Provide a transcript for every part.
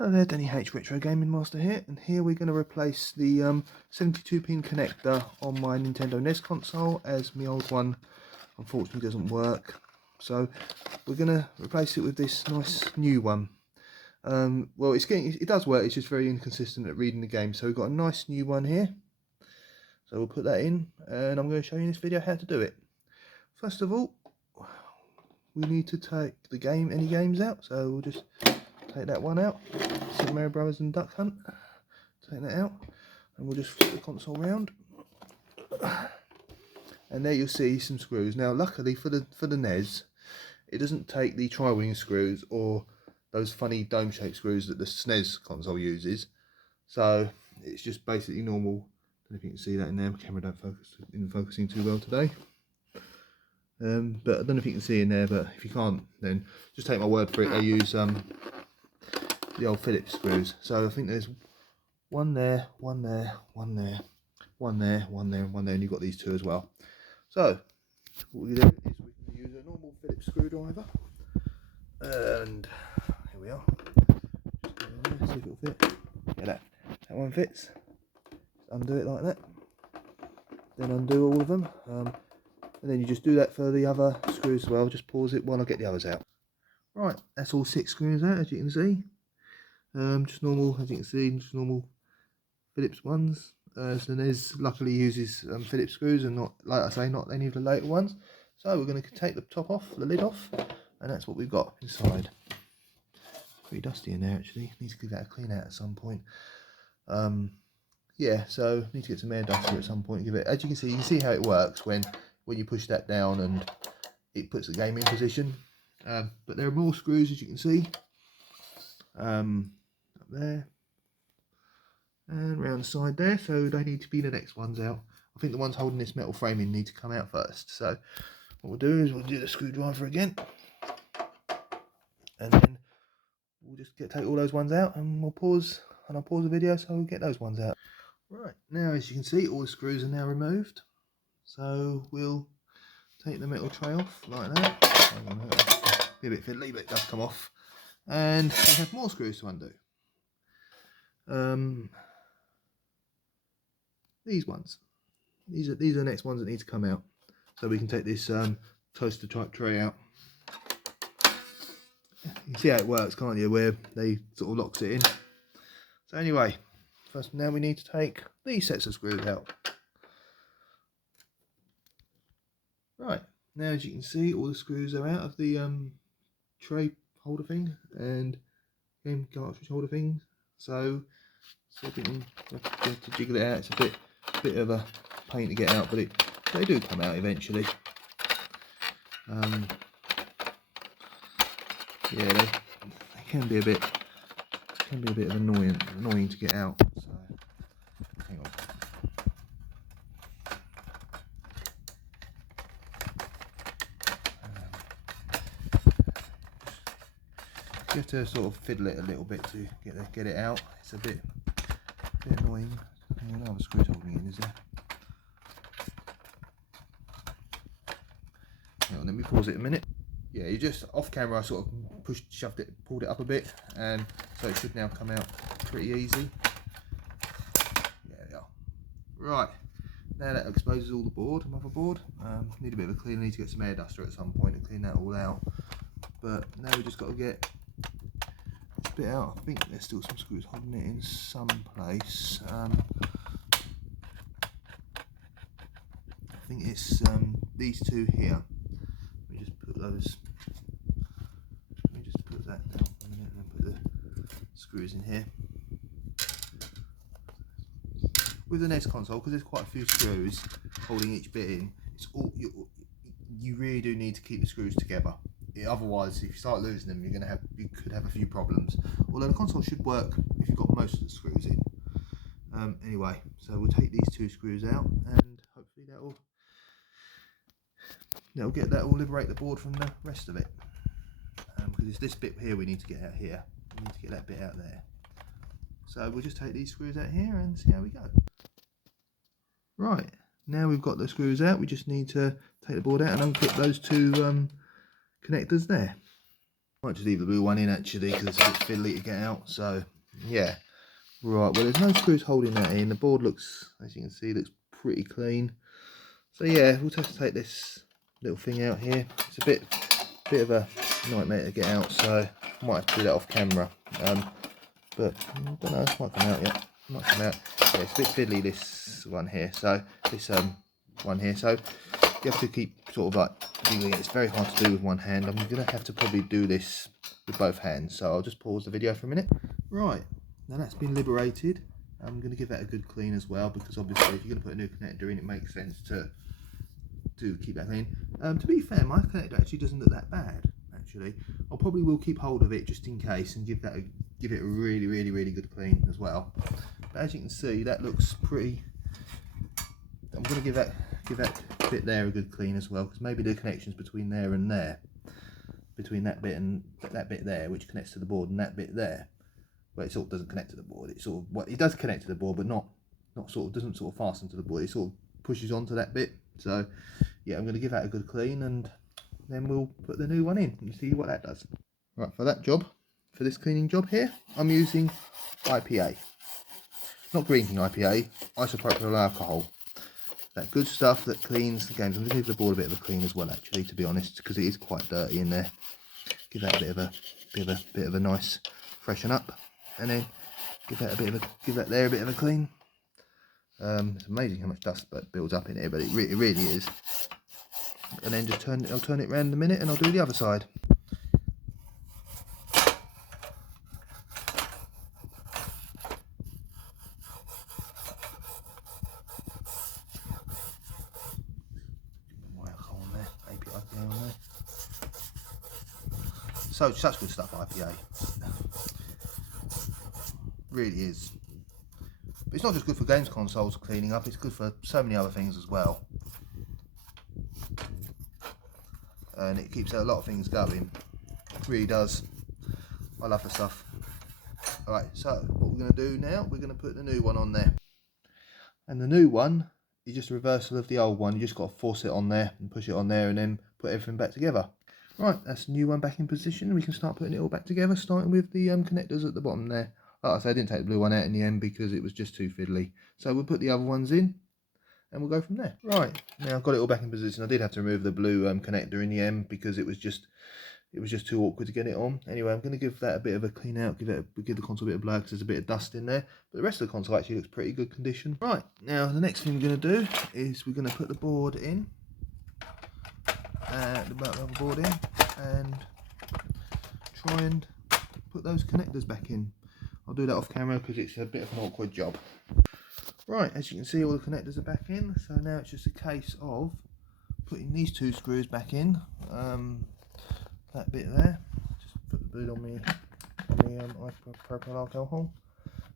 Hello there, Denny H Retro Gaming Master here, and here we're going to replace the 72 pin connector on my Nintendo NES console, as my old one unfortunately doesn't work. So we're going to replace it with this nice new one. Well, it does work, it's just very inconsistent at reading the game. So we've got a nice new one here. So we'll put that in, and I'm going to show you in this video how to do it. First of all, we need to take any games out, so we'll just take that one out, Super Mario Brothers and Duck Hunt, take that out, and we'll just flip the console round, and there you'll see some screws. Now luckily for the NES, it doesn't take the tri-wing screws or those funny dome shaped screws that the SNES console uses, so it's just basically normal. I don't know if you can see that in there, my camera isn't focusing too well today. But I don't know if you can see in there, but if you can't, then just take my word for it. I use the old Phillips screws. So I think there's one there, one there, one there, one there, one there, and one there, and you've got these two as well. So what we do is we can use a normal Phillips screwdriver, and here we are. Just go in there, see if it'll fit. Yeah, that one fits. Just undo it like that. Then undo all of them. And then you just do that for the other screws as well. Just pause it while I get the others out. Right, that's all 6 screws out, as you can see. Just normal, as you can see, just normal Phillips ones. So NES luckily uses Phillips screws, and not, like I say, not any of the later ones. So we're going to take the top off, the lid off, and that's what we've got inside. Pretty dusty in there actually. Need to give that a clean out at some point. Yeah, so need to get some air duster at some point. Give it. As you can see how it works when you push that down and it puts the game in position. But there are more screws, as you can see, up there and round the side there, so they need to be the next ones out. I think the ones holding this metal framing need to come out first. So what we'll do is we'll do the screwdriver again, and then we'll just take all those ones out, and I'll pause the video so we'll get those ones out. Right, now as you can see, all the screws are now removed. So we'll take the metal tray off like that. Be a bit fiddly, but it does come off. And we have more screws to undo. These ones. These are the next ones that need to come out. So we can take this toaster type tray out. You can see how it works, can't you? Where they sort of locks it in. So anyway, first now we need to take these sets of screws out. Right, now as you can see, all the screws are out of the tray holder thing and game cartridge holder thing. So we can have to jiggle it out. It's a bit of a pain to get out, but they do come out eventually. Yeah, they can be a bit of annoying to get out. So hang on. You have to sort of fiddle it a little bit to get it out. It's a bit annoying. Another screw's holding in, is there? Hang on, let me pause it a minute. Yeah, you just off camera, I sort of pulled it up a bit, and so it should now come out pretty easy. There we are. Right, now that exposes all the motherboard. Need a bit of a clean. Need to get some air duster at some point to clean that all out. But now we just got to get this bit out. I think there's still some screws holding it in some place. I think it's these two here. Let me just put those. Let me just put that down for a minute and put the screws in here. With the NES console, because there's quite a few screws holding each bit in, it's all you really do need to keep the screws together. Otherwise, if you start losing them, you could have a few problems. Although the console should work if you've got most of the screws in. Anyway, so we'll take these 2 screws out, and hopefully that'll liberate the board from the rest of it. Because it's this bit here we need to get out here. We need to get that bit out there. So we'll just take these screws out here and see how we go. Right, now we've got the screws out, we just need to take the board out and unclip those 2 connectors there. Might just leave the blue one in actually because it's a bit fiddly to get out. So yeah, right. Well, there's no screws holding that in. The board looks, as you can see, looks pretty clean. So yeah, we'll just take this little thing out here. It's a bit of a nightmare to get out, so I might have to do that off camera. But I don't know, it might come out yet. Might come out. Yeah, it's a bit fiddly, this one here. So this one here. So you have to keep sort of like doing it. It's very hard to do with one hand. I'm gonna have to probably do this with both hands. So I'll just pause the video for a minute. Right, now that's been liberated. I'm gonna give that a good clean as well, because obviously if you're gonna put a new connector in, it makes sense to keep that clean. To be fair, my connector actually doesn't look that bad. Actually, I probably will keep hold of it just in case and give it a really good clean as well. But as you can see, that looks pretty. I'm going to give that bit there a good clean as well, because maybe the connections between there and there, between that bit and that bit there, which connects to the board, and that bit there, well, it sort of doesn't connect to the board. It sort of, well, it does connect to the board, but not sort of, doesn't sort of fasten to the board. It sort of pushes onto that bit. So yeah, I'm going to give that a good clean, and then we'll put the new one in and see what that does. Right, for that job, for this cleaning job here, I'm using IPA. Not green tea IPA, isopropyl alcohol. That good stuff that cleans the games. I'm going to give the board a bit of a clean as well, actually, to be honest, because it is quite dirty in there. Give that a bit of a nice freshen up, and then give that there a bit of a clean. It's amazing how much dust that builds up in here, but it really is. And then just I'll turn it around in a minute, and I'll do the other side. So such good stuff, IPA. Really is. But it's not just good for games consoles cleaning up, it's good for so many other things as well. And it keeps a lot of things going. It really does. I love the stuff. Alright, so what we're going to do now, we're going to put the new one on there. And the new one is just a reversal of the old one. You just got to force it on there and push it on there and then put everything back together. Right, that's the new one back in position. We can start putting it all back together, starting with the connectors at the bottom there. Like I said, I didn't take the blue one out in the end because it was just too fiddly. So we'll put the other ones in and we'll go from there. Right, now I've got it all back in position. I did have to remove the blue connector in the end because it was just too awkward to get it on. Anyway, I'm going to give that a bit of a clean out, give the console a bit of blow because there's a bit of dust in there. But the rest of the console actually looks pretty good condition. Right, now the next thing we're going to do is we're going to put the board in, the motherboard in, and try and put those connectors back in. I'll do that off camera because it's a bit of an awkward job. Right, as you can see, all the connectors are back in, so now it's just a case of putting these two screws back in. That bit there, just put the boot on the isopropyl alcohol,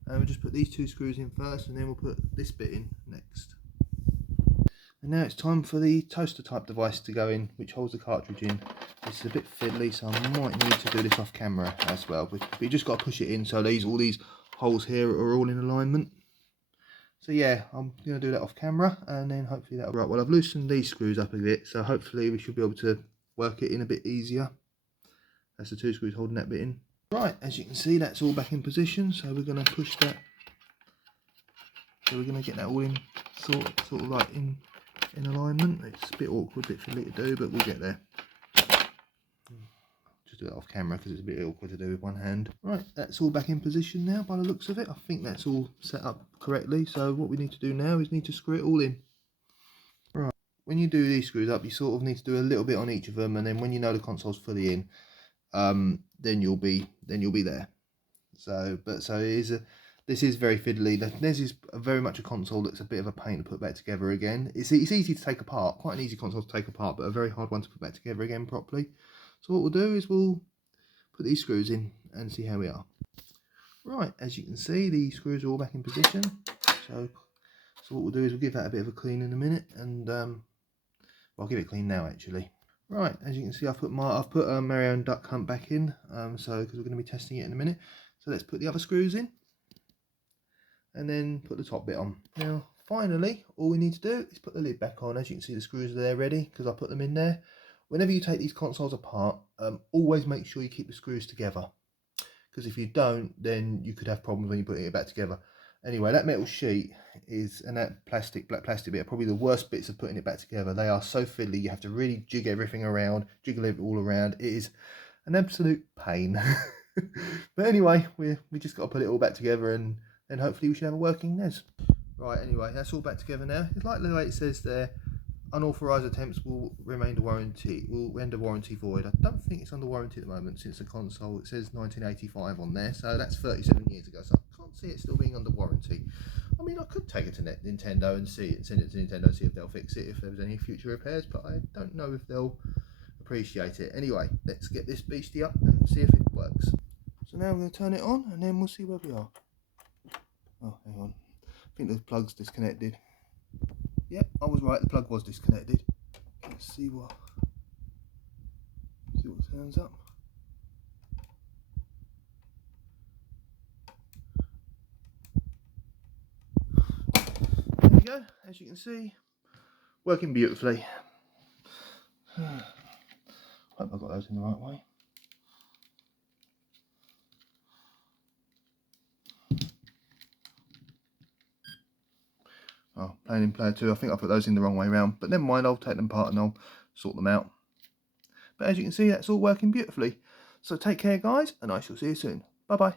and we'll just put these two screws in first, and then we'll put this bit in next. And now it's time for the toaster type device to go in, which holds the cartridge in. This is a bit fiddly, so I might need to do this off camera as well, but you just got to push it in so all these holes here are all in alignment. So yeah, I'm going to do that off camera, and then hopefully that'll... Right, well, I've loosened these screws up a bit, so hopefully we should be able to work it in a bit easier. That's the two screws holding that bit in. Right, as you can see, that's all back in position, so we're going to push that. So we're going to get that all in sort of like in alignment. It's a bit awkward, a bit fiddly to do, but we'll get there. Just do it off camera because it's a bit awkward to do with one hand. Right, that's all back in position now by the looks of it. I think that's all set up correctly. So what we need to do now is need to screw it all in. Right, when you do these screws up, you sort of need to do a little bit on each of them, and then when you know the console's fully in, then you'll be there. So this is very fiddly. The NES is very much a console that's a bit of a pain to put back together again. It's easy to take apart, quite an easy console to take apart, but a very hard one to put back together again properly. So what we'll do is we'll put these screws in and see how we are. Right, as you can see, the screws are all back in position. So what we'll do is we'll give that a bit of a clean in a minute, and well, I'll give it a clean now actually. Right, as you can see, I've put Mario and Duck Hunt back in, because we're going to be testing it in a minute. So let's put the other screws in, and then put the top bit on. Now, finally, all we need to do is put the lid back on. As you can see, the screws are there ready because I put them in there. whenever you take these consoles apart, always make sure you keep the screws together, because if you don't, then you could have problems when you're putting it back together. Anyway, that metal sheet is, and that plastic, black plastic bit, are probably the worst bits of putting it back together. They are so fiddly, you have to really jig everything around, jiggle it all around. It is an absolute pain. But anyway, we just got to put it all back together, and then hopefully we should have a working NES. Right, anyway, that's all back together now. It's like the way it says there, unauthorised attempts will render warranty void. I don't think it's under warranty at the moment since the console, it says 1985 on there, so that's 37 years ago, so I can't see it still being under warranty. I mean, I could take it to Nintendo and send it to Nintendo and see if they'll fix it if there was any future repairs, but I don't know if they'll appreciate it. Anyway, let's get this beastie up and see if it works. So now we're going to turn it on and then we'll see where we are. Oh, hang on. I think the plug's disconnected. Yep, I was right, the plug was disconnected. Let's see what turns up. There we go, as you can see, working beautifully. Hope I got those in the right way. Oh, playing in player 2, I think I put those in the wrong way around, but never mind, I'll take them apart and I'll sort them out. But as you can see, that's all working beautifully. So take care guys, and I shall see you soon. Bye bye.